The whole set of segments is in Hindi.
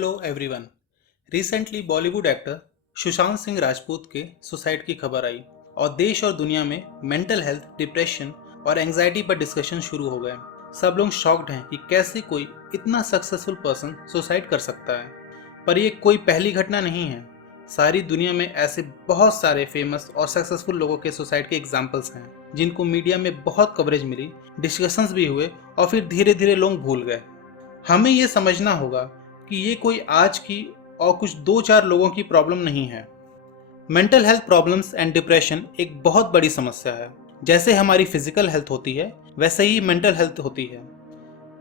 Hello everyone. Recently Bollywood actor Sushant Singh Rajput के सुसाइड की खबर आई और देश और दुनिया में मेंटल हेल्थ, डिप्रेशन और एंजाइटी पर डिस्कशन शुरू हो गए। सब लोग शॉक्ड हैं कि कैसे कोई इतना सक्सेसफुल पर्सन सुसाइड कर सकता है। पर ये कोई पहली घटना नहीं है। सारी दुनिया में ऐसे बहुत सारे फेमस और सक्सेसफुल लोगों के सुसाइड के एग्जाम्पल्स हैं जिनको मीडिया में बहुत कवरेज मिली, डिस्कशंस भी हुए और फिर धीरे धीरे लोग भूल गए। हमें ये समझना होगा कि ये कोई आज की और कुछ 2-4 लोगों की प्रॉब्लम नहीं है। Mental health problems and depression एक बहुत बड़ी समस्या है। जैसे हमारी फिजिकल हेल्थ होती है वैसे ही मेंटल हेल्थ होती है।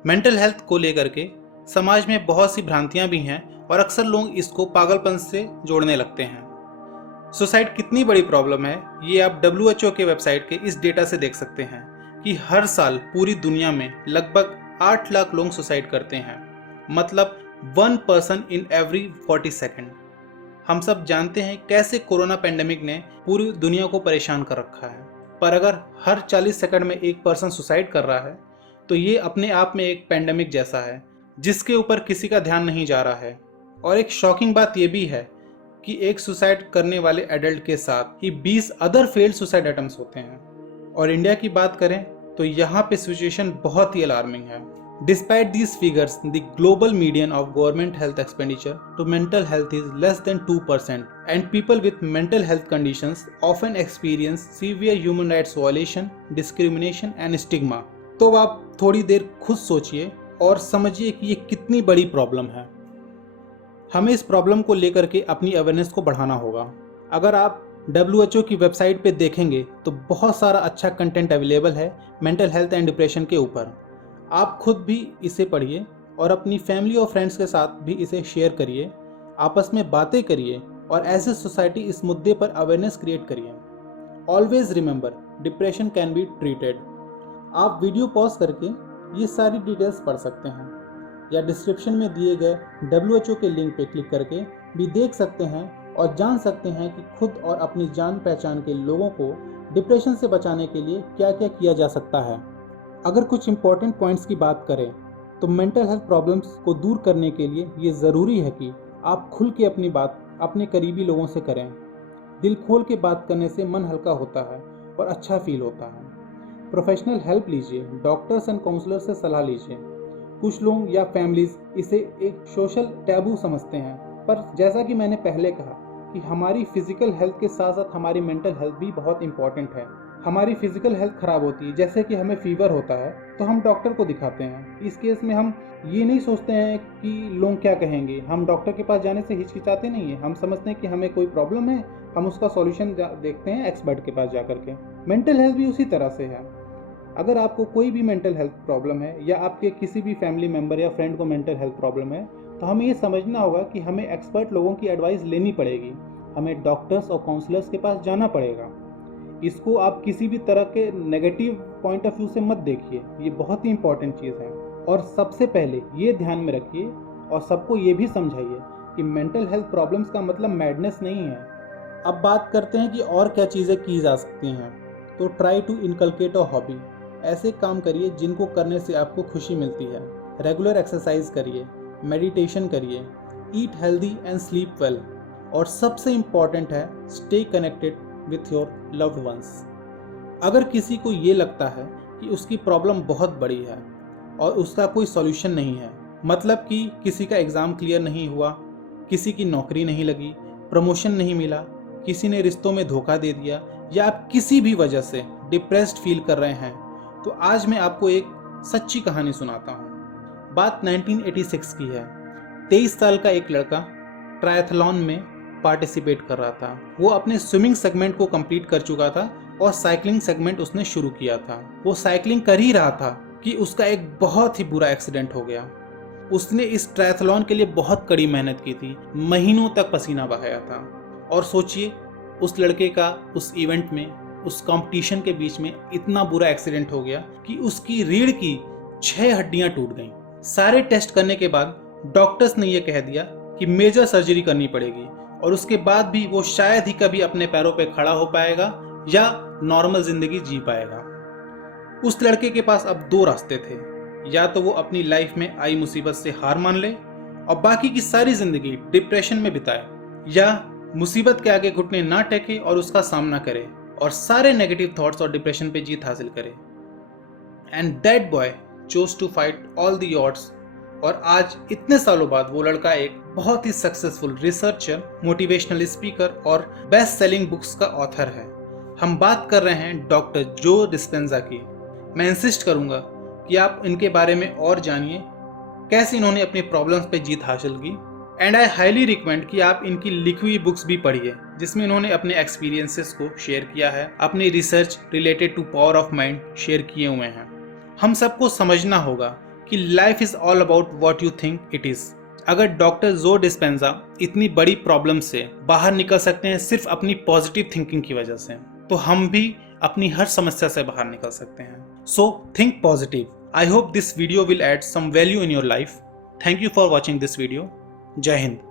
मेंटल हेल्थ को लेकर के समाज में बहुत सी भ्रांतियां भी हैं और अक्सर लोग इसको पागलपन से जोड़ने लगते हैं। सुसाइड कितनी बड़ी प्रॉब्लम है ये आप WHO के वेबसाइट के इस डेटा से देख सकते हैं कि हर साल पूरी दुनिया में लगभग 8 लाख लोग सुसाइड करते हैं, मतलब 1 पर्सन इन एवरी 40 सेकेंड। हम सब जानते हैं कैसे कोरोना पेंडेमिक ने पूरी दुनिया को परेशान कर रखा है, पर अगर हर 40 सेकंड में एक पर्सन सुसाइड कर रहा है तो ये अपने आप में एक पेंडेमिक जैसा है जिसके ऊपर किसी का ध्यान नहीं जा रहा है। और एक शॉकिंग बात यह भी है कि एक सुसाइड करने वाले एडल्ट के साथ ही 20 अदर फेल्ड सुसाइड अटेम्प्ट्स होते हैं। और इंडिया की बात करें तो यहाँ पे सिचुएशन बहुत ही अलार्मिंग है। Despite these figures, the global median of government health expenditure to mental health is less than 2%, and people with mental health conditions often experience severe human rights violation, discrimination and stigma. तो आप थोड़ी देर खुद सोचिए और समझिए कि ये कितनी बड़ी प्रॉब्लम है। हमें इस प्रॉब्लम को लेकर के अपनी अवेयरनेस को बढ़ाना होगा। अगर आप WHO की वेबसाइट पे देखेंगे तो बहुत सारा अच्छा कंटेंट अवेलेबल है मेंटल हेल्थ एंड डिप्रेशन के ऊपर। आप खुद भी इसे पढ़िए और अपनी फैमिली और फ्रेंड्स के साथ भी इसे शेयर करिए, आपस में बातें करिए और एज ए सोसाइटी इस मुद्दे पर अवेयरनेस क्रिएट करिए। Always remember, depression can be treated. आप वीडियो पॉज करके ये सारी डिटेल्स पढ़ सकते हैं या डिस्क्रिप्शन में दिए गए WHO के लिंक पे क्लिक करके भी देख सकते हैं और जान सकते हैं कि खुद और अपनी जान पहचान के लोगों को डिप्रेशन से बचाने के लिए क्या क्या किया जा सकता है। अगर कुछ इंपॉर्टेंट पॉइंट्स की बात करें तो मेंटल हेल्थ प्रॉब्लम्स को दूर करने के लिए ये ज़रूरी है कि आप खुल के अपनी बात अपने करीबी लोगों से करें। दिल खोल के बात करने से मन हल्का होता है और अच्छा फील होता है। प्रोफेशनल हेल्प लीजिए, डॉक्टर्स एंड काउंसलर से सलाह लीजिए। कुछ लोग या फैमिलीज इसे एक सोशल टैबू समझते हैं, पर जैसा कि मैंने पहले कहा कि हमारी फिजिकल हेल्थ के साथ साथ हमारी मेंटल हेल्थ भी बहुत इंपॉर्टेंट है। हमारी फिजिकल हेल्थ खराब होती है, जैसे कि हमें फीवर होता है तो हम डॉक्टर को दिखाते हैं। इस केस में हम ये नहीं सोचते हैं कि लोग क्या कहेंगे। हम डॉक्टर के पास जाने से हिचकिचाते नहीं है, हम समझते हैं कि हमें कोई प्रॉब्लम है, हम उसका सॉल्यूशन देखते हैं एक्सपर्ट के पास जा करके। मेंटल हेल्थ भी उसी तरह से है। अगर आपको कोई भी मेंटल हेल्थ प्रॉब्लम है या आपके किसी भी फैमिली मेम्बर या फ्रेंड को मेंटल हेल्थ प्रॉब्लम है तो हमें ये समझना होगा कि हमें एक्सपर्ट लोगों की एडवाइस लेनी पड़ेगी, हमें डॉक्टर्स और काउंसलर्स के पास जाना पड़ेगा। इसको आप किसी भी तरह के नेगेटिव पॉइंट ऑफ व्यू से मत देखिए, ये बहुत ही इंपॉर्टेंट चीज़ है। और सबसे पहले ये ध्यान में रखिए और सबको ये भी समझाइए कि मेंटल हेल्थ प्रॉब्लम्स का मतलब मैडनेस नहीं है। अब बात करते हैं कि और क्या चीज़ें की जा सकती हैं। तो try to inculcate a hobby. ऐसे काम करिए जिनको करने से आपको खुशी मिलती है। रेगुलर एक्सरसाइज करिए, मेडिटेशन करिए, eat healthy and sleep well. और सबसे इम्पॉर्टेंट है, stay connected with your loved ones. अगर किसी को ये लगता है कि उसकी प्रॉब्लम बहुत बड़ी है और उसका कोई सॉल्यूशन नहीं है, मतलब कि किसी का एग्ज़ाम क्लियर नहीं हुआ, किसी की नौकरी नहीं लगी, प्रमोशन नहीं मिला, किसी ने रिश्तों में धोखा दे दिया या आप किसी भी वजह से डिप्रेस्ड फील कर रहे हैं, तो आज मैं आपको एक सच्ची कहानी सुनाता हूँ। बात 1986 की है। 23 साल का एक लड़का ट्रायथलॉन में पार्टिसिपेट कर रहा था। वो अपने स्विमिंग सेगमेंट को कंप्लीट कर चुका था और साइकिलिंग सेगमेंट उसने शुरू किया था। वो साइकिलिंग कर ही रहा था कि उसका एक बहुत ही बुरा एक्सीडेंट हो गया। उसने इस ट्रायथलॉन के लिए बहुत कड़ी मेहनत की थी, महीनों तक पसीना बहाया था। और सोचिए, उस लड़के का उस इवेंट में, उस कंपटीशन के बीच में इतना बुरा एक्सीडेंट हो गया कि उसकी रीढ़ की 6 हड्डियां टूट गईं। सारे टेस्ट करने के बाद डॉक्टर्स ने यह कह दिया कि मेजर सर्जरी करनी पड़ेगी और उसके बाद भी वो शायद ही कभी अपने पैरों पे खड़ा हो पाएगा या नॉर्मल जिंदगी जी पाएगा। उस लड़के के पास अब 2 रास्ते थे, या तो वो अपनी लाइफ में आई मुसीबत से हार मान ले और बाकी की सारी जिंदगी डिप्रेशन में बिताए, या मुसीबत के आगे घुटने ना टेके और उसका सामना करे और सारे नेगेटिव थॉट्स और डिप्रेशन पे जीत हासिल करे। And that boy chose to fight all the odds, और आज इतने सालों बाद वो लड़का एक बहुत ही सक्सेसफुल रिसर्चर, मोटिवेशनल स्पीकर और बेस्ट सेलिंग बुक्स का ऑथर है। हम बात कर रहे हैं डॉक्टर जो डिस्पेंजा की। मैं इंसिस्ट करूंगा कि आप इनके बारे में और जानिए, कैसे इन्होंने अपनी प्रॉब्लम्स पे जीत हासिल की। एंड आई हाईली रिकमेंड कि आप इनकी लिखी हुई बुक्स भी पढ़िए, जिसमें इन्होंने अपने एक्सपीरियंसेस को शेयर किया है, अपनी research related to power of mind share किए हुए हैं। हम सबको समझना होगा कि life is all about what you think it is. अगर डॉक्टर जो डिस्पेंजा इतनी बड़ी प्रॉब्लम से बाहर निकल सकते हैं सिर्फ अपनी पॉजिटिव थिंकिंग की वजह से, तो हम भी अपनी हर समस्या से बाहर निकल सकते हैं। So think positive. I hope this video will add some value in your life. Thank you for watching this video. Jai Hind.